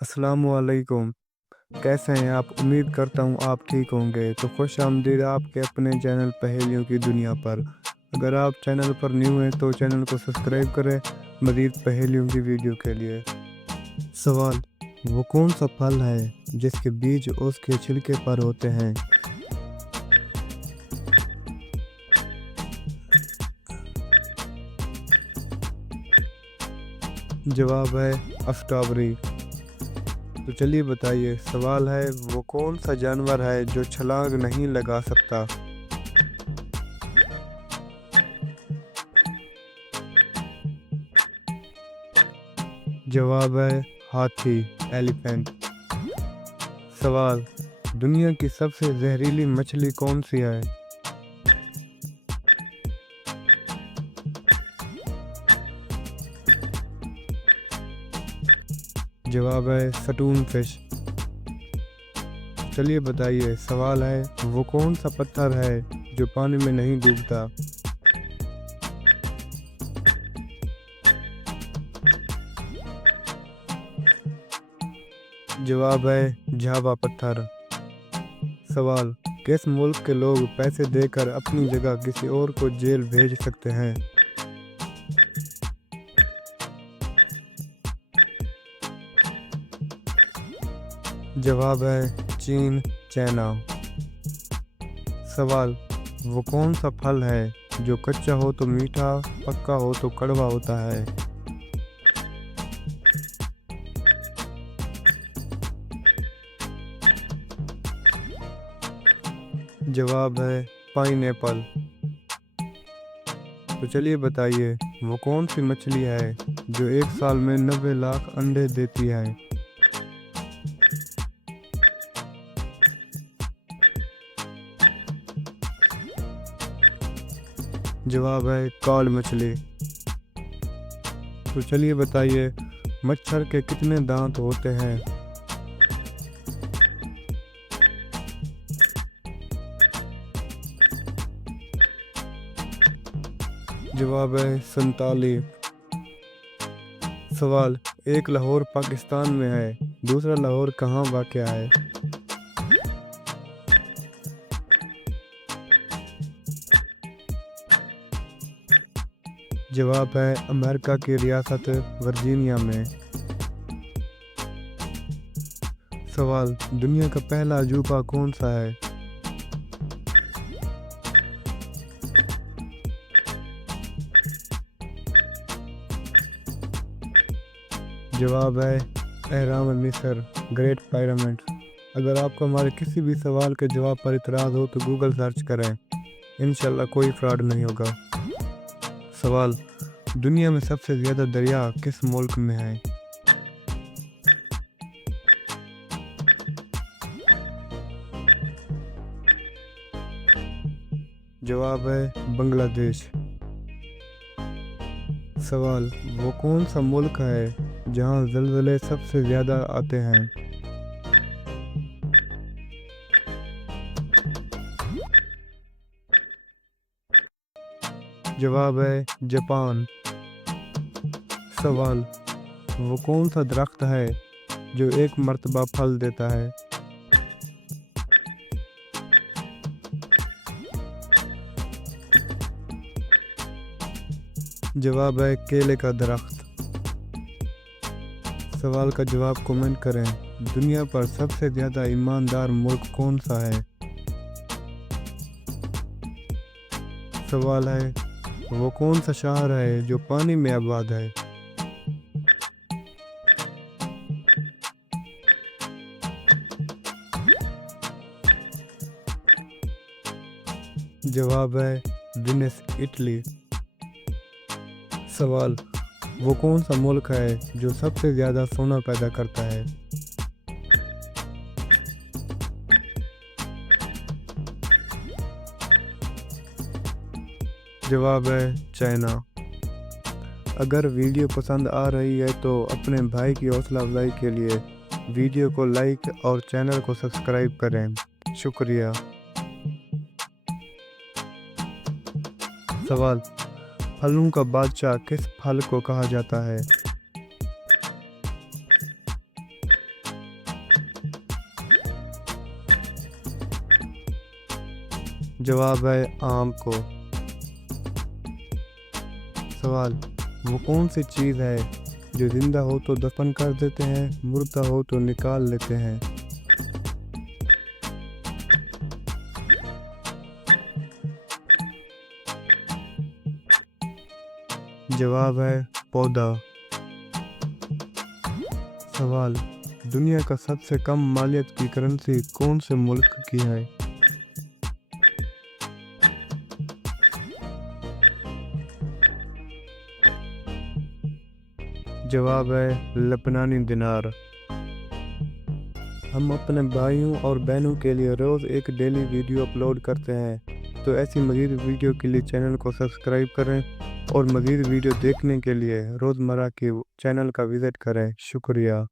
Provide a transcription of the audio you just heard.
अस्सलाम वालेकुम। कैसे हैं आप? उम्मीद करता हूँ आप ठीक होंगे। तो खुश आमदीद आपके अपने चैनल पहेलियों की दुनिया पर। अगर आप चैनल पर न्यू हैं तो चैनल को सब्सक्राइब करें मज़ीद पहेलियों की वीडियो के लिए। सवाल: वो कौन सा फल है जिसके बीज उसके छिलके पर होते हैं? जवाब है स्ट्रॉबेरी। तो चलिए बताइए, सवाल है वो कौन सा जानवर है जो छलांग नहीं लगा सकता? जवाब है हाथी, एलिफेंट। सवाल: दुनिया की सबसे जहरीली मछली कौन सी है? जवाब है सटून फिश। चलिए बताइए, सवाल है वो कौन सा पत्थर है जो पानी में नहीं डूबता? जवाब है झावा पत्थर। सवाल: किस मुल्क के लोग पैसे देकर अपनी जगह किसी और को जेल भेज सकते हैं? जवाब है चीन, चाइना। सवाल: वो कौन सा फल है जो कच्चा हो तो मीठा, पक्का हो तो कड़वा होता है? जवाब है पाइनएप्पल। तो चलिए बताइए, वो कौन सी मछली है जो एक साल में 90 लाख अंडे देती है? जवाब है कॉड मछली। तो चलिए बताइए, मच्छर के कितने दांत होते हैं? जवाब है 47। सवाल: एक लाहौर पाकिस्तान में है, दूसरा लाहौर कहाँ वाक़या है? जवाब है अमेरिका की रियासत वर्जीनिया में। सवाल: दुनिया का पहला अजूबा कौन सा है? जवाब है एहराम मिस्र, ग्रेट पिरामिड। अगर आपको हमारे किसी भी सवाल के जवाब पर इतराज़ हो तो गूगल सर्च करें, इंशाल्लाह कोई फ्रॉड नहीं होगा। सवाल: दुनिया में सबसे ज़्यादा दरिया किस मुल्क में है? जवाब है बांग्लादेश। सवाल: वो कौन सा मुल्क है जहाँ ज़लज़ले सबसे ज़्यादा आते हैं? जवाब है जापान। सवाल: वो कौन सा दरख्त है जो एक मर्तबा फल देता है? जवाब है केले का दरख्त। सवाल का जवाब कमेंट करें। दुनिया पर सबसे ज़्यादा ईमानदार मुल्क कौन सा है? सवाल है वो कौन सा शहर है जो पानी में आबाद है? जवाब है वेनिस, इटली। सवाल: वो कौन सा मुल्क है जो सबसे ज़्यादा सोना पैदा करता है? जवाब है चाइना। अगर वीडियो पसंद आ रही है तो अपने भाई की हौसला अफजाई के लिए वीडियो को लाइक और चैनल को सब्सक्राइब करें। शुक्रिया। सवाल: फलों का बादशाह किस फल को कहा जाता है? जवाब है आम को। सवाल, वो कौन सी चीज़ है जो जिंदा हो तो दफन कर देते हैं, मुर्दा हो तो निकाल लेते हैं? जवाब है पौधा। सवाल, दुनिया का सबसे कम मालियत की करेंसी कौन से मुल्क की है? जवाब है लबनानी दिनार। हम अपने भाइयों और बहनों के लिए रोज़ एक डेली वीडियो अपलोड करते हैं, तो ऐसी मज़ीद वीडियो के लिए चैनल को सब्सक्राइब करें और मज़ीद वीडियो देखने के लिए रोज़मर्रा के चैनल का विज़िट करें। शुक्रिया।